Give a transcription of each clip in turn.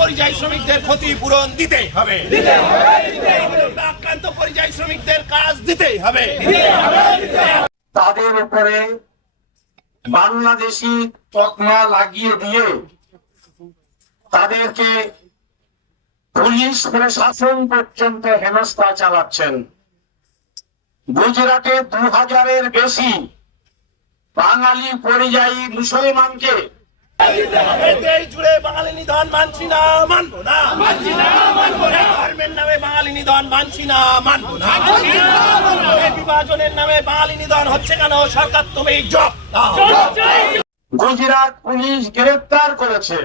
পরিযায়ী শ্রমিকদের ক্ষতিপূরণ দিতেই হবে। আক্রান্ত পরিযায়ী শ্রমিকদের কাজ দিতেই হবে। তাদের উপরে বাংলাদেশি তকমা লাগিয়ে দিয়ে তাদেরকে পুলিশ প্রশাসন পর্যন্ত হেনস্থা চালাচ্ছেন। গুজরাটে দু হাজারের বেশি বাঙালি পরিযায়ী মুসলমানকে দেশ জুড়ে বাঙালি নিধন মানছি না মানবো না। মানছি না মানবো না। ধর্মের নামে বাঙালি নিধন মানছি না মানবো না। বিভাজনের নামে বাঙালি নিধন হচ্ছে কেন? সরকার তুমি জব গুজরাট পুলিশ গ্রেফতার করেছে।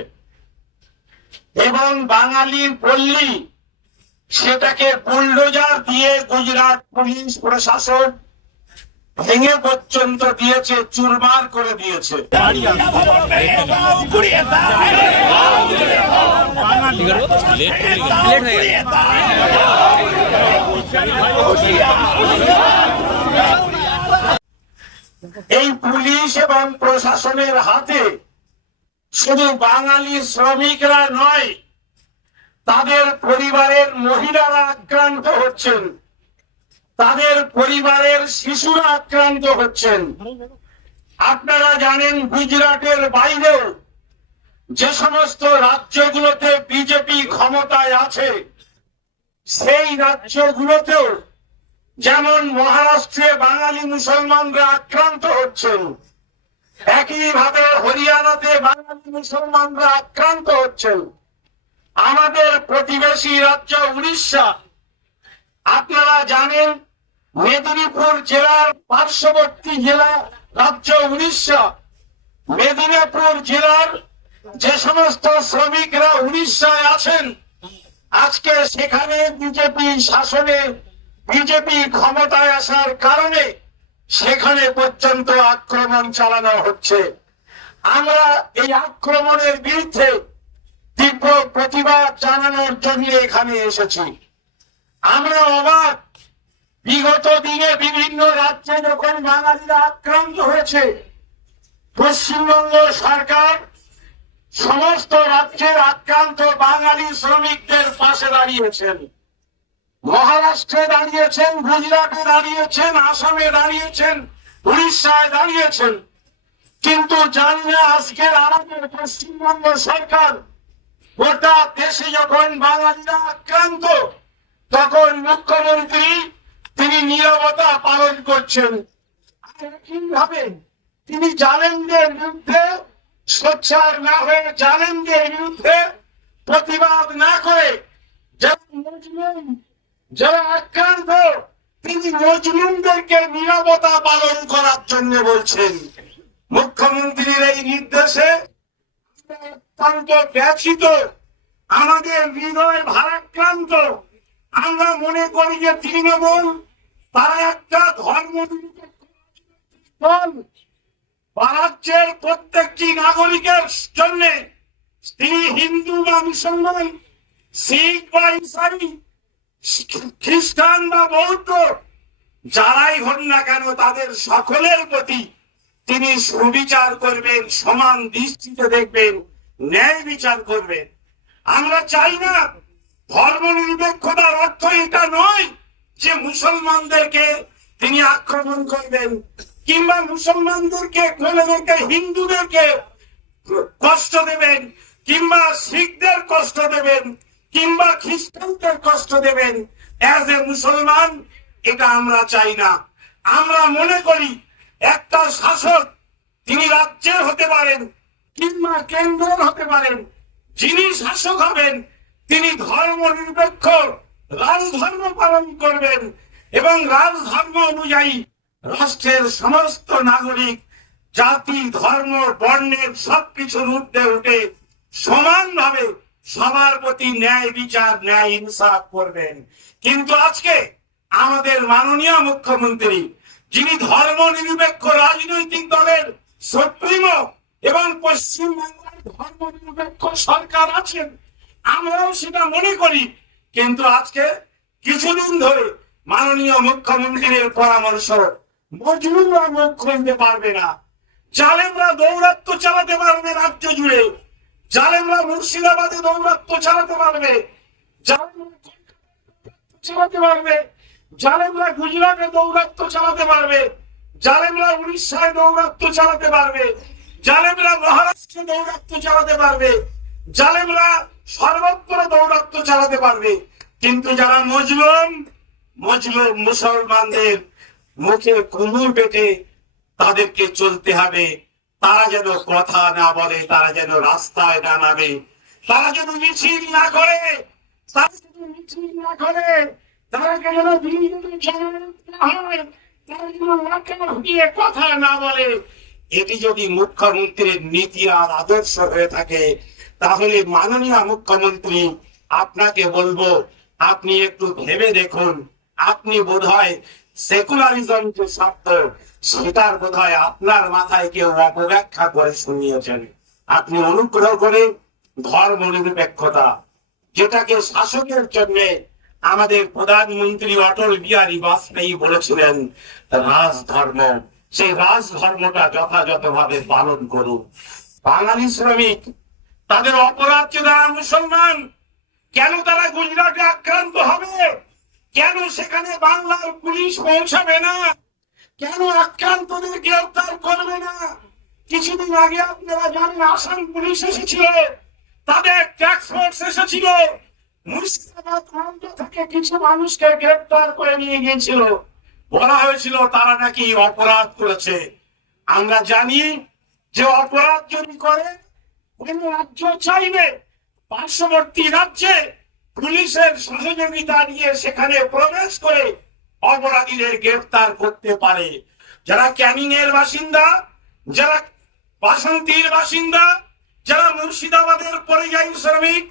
এবং বাঙালির পল্লী সেটাকে বুলডোজার দিয়ে গুজরাট পুলিশ প্রশাসন ভেঙে পর্যন্ত দিয়েছে, চুরমার করে দিয়েছে। এই পুলিশ এবং প্রশাসনের হাতে শুধু বাঙালি শ্রমিকরা নয়, তাদের পরিবারের মহিলারা আক্রান্ত হচ্ছেন। তাদের পরিবারের শিশুরা আক্রান্ত হচ্ছেন। আপনারা জানেন গুজরাটের বাইরেও যে সমস্ত রাজ্যগুলোতে বিজেপি ক্ষমতায় আছে, সেই রাজ্যগুলোতেও যেমন মহারাষ্ট্রে বাঙালি মুসলমানরা আক্রান্ত হচ্ছেন, একইভাবে হরিয়ানাতে বাঙালি মুসলমানরা আক্রান্ত হচ্ছেন। আমাদের প্রতিবেশী রাজ্য উড়িষ্যা, আপনারা জানেন মেদিনীপুর জেলার পার্শ্ববর্তী জেলা রাজ্য উড়িষ্যা। মেদিনীপুর জেলার যে সমস্ত শ্রমিকরা উড়িষ্যায় আছেন, আজকে সেখানে বিজেপি শাসনে বিজেপি ক্ষমতায় আসার কারণে সেখানে পর্যন্ত আক্রমণ চালানো হচ্ছে। আমরা এই আক্রমণের বিরুদ্ধে তীব্র প্রতিবাদ জানানোর জন্য এখানে এসেছি। আমরা অবাক বিগত দিনে বিভিন্ন রাজ্যে যখন বাঙালিরা আক্রান্ত হয়েছে, পশ্চিমবঙ্গ সরকার সমস্ত রাজ্যের আক্রান্ত বাঙালি শ্রমিকদের পাশে দাঁড়িয়েছেন। মহারাষ্ট্রে দাঁড়িয়েছেন, গুজরাটে দাঁড়িয়েছেন, আসামে দাঁড়িয়েছেন, উড়িষ্যায় দাঁড়িয়েছেন। কিন্তু জানি না আজকের আমাদের পশ্চিমবঙ্গ সরকার গোটা দেশে যখন বাঙালিরা আক্রান্ত, তখন মুখ্যমন্ত্রী করছেন। একইভাবে তিনি জালেনদের বিরুদ্ধে, সোচ্চার না হয়ে জালেনদের বিরুদ্ধে প্রতিবাদ না করে যারা আক্রান্ত, তিনি মজলুমদেরকে নিরবতা পালন করার জন্য বলছেন। মুখ্যমন্ত্রীর এই নির্দেশে অত্যন্ত ব্যথিত, আমাদের হৃদয় ভারাক্রান্ত। আমরা মনে করি যে তৃণমূল তারা একটা ধর্ম রাজ্যের প্রত্যেকটি নাগরিকের জন্য তিনি হিন্দু বা মুসলমান, শিখ বা ইসাই, খ্রিস্টান বা বৌদ্ধ, যারাই হন না কেন তাদের সকলের প্রতি তিনি সুবিচার করবেন, সমান দৃষ্টিতে দেখবেন, ন্যায় বিচার করবেন। আমরা চাই না ধর্ম নিরপেক্ষতার অর্থ এটা নয়। যে মুসলমানদেরকে তিনি আক্রমণ করবেন, কিংবা মুসলমানদেরকে কোন হিন্দুদেরকে কষ্ট দেবেন, কিংবা শিখদের কষ্ট দেবেন, কিংবা খ্রিস্টানদের কষ্ট দেবেন অ্যাজ এ মুসলমান, এটা আমরা চাই না। আমরা মনে করি একটা শাসক তিনি রাজ্যের হতে পারেন, কিংবা কেন্দ্রের হতে পারেন। যিনি শাসক হবেন, তিনি ধর্ম নিরপেক্ষ রাজধর্ম পালন করবেন এবং রাজধর্ম অনুযায়ী রাষ্ট্রের সমস্ত নাগরিক, জাতি, ধর্ম, বর্ণের সবকিছুর ঊর্ধ্বে উঠে সমানভাবে সবার প্রতি ন্যায় বিচার, ন্যায় ইনসাফ করবেন। কিন্তু আজকে আমাদের মাননীয় মুখ্যমন্ত্রী, যিনি ধর্ম নিরপেক্ষ রাজনৈতিক দলের সুপ্রিমো এবং পশ্চিমবঙ্গের ধর্ম নিরপেক্ষ সরকার আছেন, আমরাও সেটা মনে করি কিন্তু আজকে কিছুদিন ধরে মাননীয় মুখ্যমন্ত্রীর পরামর্শ মজলুমরা মুখ খুলতে পারবে না। জালেমরা দৌরাত্ম চালাতে পারবে রাজ্য জুড়ে। জালেমরা মুর্শিদাবাদে দৌরাত্ম চালাতে পারবে। চালাতে পারবে। জালেমরা গুজরাটে দৌরাত্ম চালাতে পারবে। জালেমরা উড়িষ্যায় দৌরাত্ম চালাতে পারবে। জালেমরা মহারাষ্ট্রে দৌরাত্ম চালাতে পারবে। জালেমরা সর্বত্র দৌরাত্ম চালাতে পারবে। কিন্তু যারা মজলুম মজলুম মুসলমানদের মুখে কুমুর পেটে তাদেরকে চলতে হবে। তারা যেন কথা না বলে, তারা যেন রাস্তায় না নামে। তারা যেন মিছিল না করে, তারা যেন মিছিল না করে, তারা যেন কথা না বলে। এটি যদি মুখ্যমন্ত্রীর নীতি আর আদর্শ হয়ে থাকে তাহলে মাননীয় মুখ্যমন্ত্রী, আপনাকে বলব, আপনি একটু ভেবে দেখুন। আপনি বোধহয় সেকুলারিজম যে শব্দ, সেটার বোধহয় আপনার মাথায় কেউ অপব্যাখ্যা করে শুনিয়েছেন। আপনি অনুগ্রহ করে ধর্ম নিরপেক্ষতা, যেটাকে শাসকের জন্য আমাদের প্রধানমন্ত্রী অটল বিহারী বাজপেয়ী বলেছিলেন, রাজধর্ম, সেই রাজধর্মটা যথাযথভাবে পালন করুন। বাঙালি শ্রমিক তাদের অপরাধ যে তারা মুসলমান, কেন তারা গুজরাটে আক্রান্ত হবে? কেন সেখানে বাংলার পুলিশ পৌঁছাবে না? কেন আক্রান্তদের গ্রেফতার করবে না? কিছুদিন আগে আপনারা জানেন আসাম পুলিশ এসেছিল, তাদের ট্যাক্স ফোর্স এসেছিল। মুর্শিদাবাদ প্রান্ত থেকে কিছু মানুষকে গ্রেফতার করে নিয়ে গিয়েছিল। বলা হয়েছিল তারা নাকি অপরাধ করেছে। আমরা জানি যে অপরাধ যদি করে কোন রাজ্য চাইবে পার্শ্ববর্তী রাজ্যে পুলিশের সহযোগিতা নিয়ে সেখানে প্রবেশ করে অপরাধীদের গ্রেফতার করতে পারে। যারা ক্যানিং এর বাসিন্দা, যারা বাসন্তীর বাসিন্দা, যারা মুর্শিদাবাদের পরিযায়ী শ্রমিক,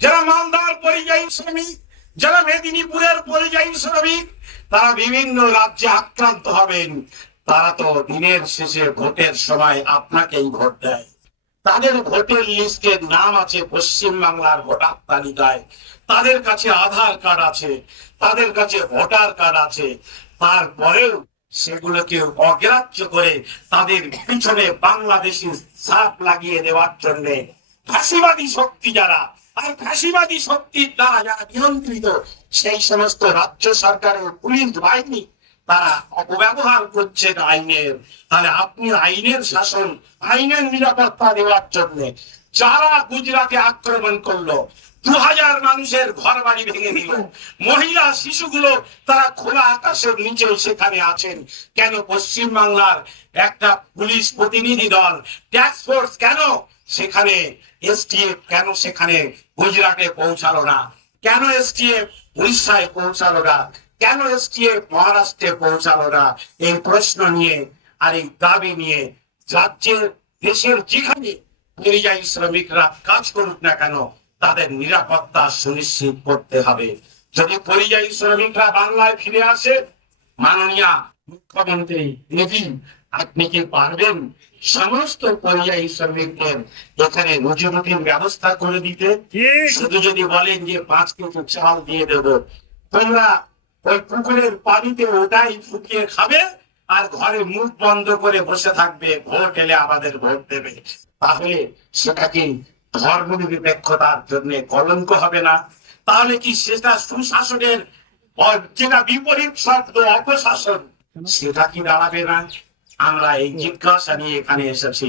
যারা মালদার পরিযায়ী শ্রমিক, যারা মেদিনীপুরের পরিযায়ী শ্রমিক, তারা বিভিন্ন রাজ্যে আক্রান্ত হবেন। তারা তো দিনের শেষে ভোটের সময় আপনাকেই ভোট দেয়। তাদের ভোটের লিস্টের নাম আছে পশ্চিম বাংলার ভোটার তালিকায়। তাদের কাছে আধার কার্ড আছে, তাদের কাছে ভোটার কার্ড আছে। তারপরেও সেগুলোকে অগ্রাহ্য করে তাদের পিছনে বাংলাদেশি সাপ লাগিয়ে দেওয়ার জন্য ফাঁসিবাদী শক্তি যারা, আর ফাঁসিবাদী শক্তির দ্বারা যারা নিয়ন্ত্রিত, সেই সমস্ত রাজ্য সরকারের পুলিশ বাহিনী তারা অপব্যবহার করছেন আইনের। তাহলে আপনি আইনের শাসন, আইনের নিরাপত্তা দেওয়ার জন্য যারা গুজরাটে আক্রমণ করল দু হাজার মানুষের ঘর বাড়ি ভেঙে দিল। মহিলা, শিশুগুলো তারা খোলা আকাশের নিচে সেখানে আছেন। কেন পশ্চিম বাংলার একটা পুলিশ প্রতিনিধি দল ট্যাক্স ফোর্স কেন সেখানে এসটিএফ কেন সেখানে গুজরাটে পৌঁছালো না? কেন এসটিএফ উড়িষ্যায় পৌঁছালো না? কেন এসটিএফ মহারাষ্ট্রে পৌঁছালো না এই প্রশ্ন নিয়ে আর এই দাবি নিয়ে রাজ্যের দেশের যেখানে পরিযায়ী শ্রমিকরা কাজ করুক না কেন তাদের নিরাপত্তা সুনিশ্চিত করতে হবে। যদি পরিযায়ী শ্রমিকরা বাংলায় ফিরে আসে মাননীয় মুখ্যমন্ত্রী নিতিন আপনি কি পারবেন সমস্ত পরিযায়ী শ্রমিকদের এখানে রুজি রুটির ব্যবস্থা করে দিতে? শুধু যদি বলেন যে পাঁচ কেজি চাল দিয়ে দেব তোমরা ওই পুকুরের পানিতে ওটাই ফুটিয়ে খাবে আর ঘরে মুখ বন্ধ করে বসে থাকবে। ভোট এলে আমাদের ভোট দেবে। তাহলে সেটা কি ধর্ম নিরপেক্ষতার জন্য কলঙ্ক হবে না? তাহলে কি সেটা সুশাসনের যেটা বিপরীত শব্দ, অপশাসন, সেটা কি দাঁড়াবে না? আমরা এই জিজ্ঞাসা নিয়ে এখানে এসেছি।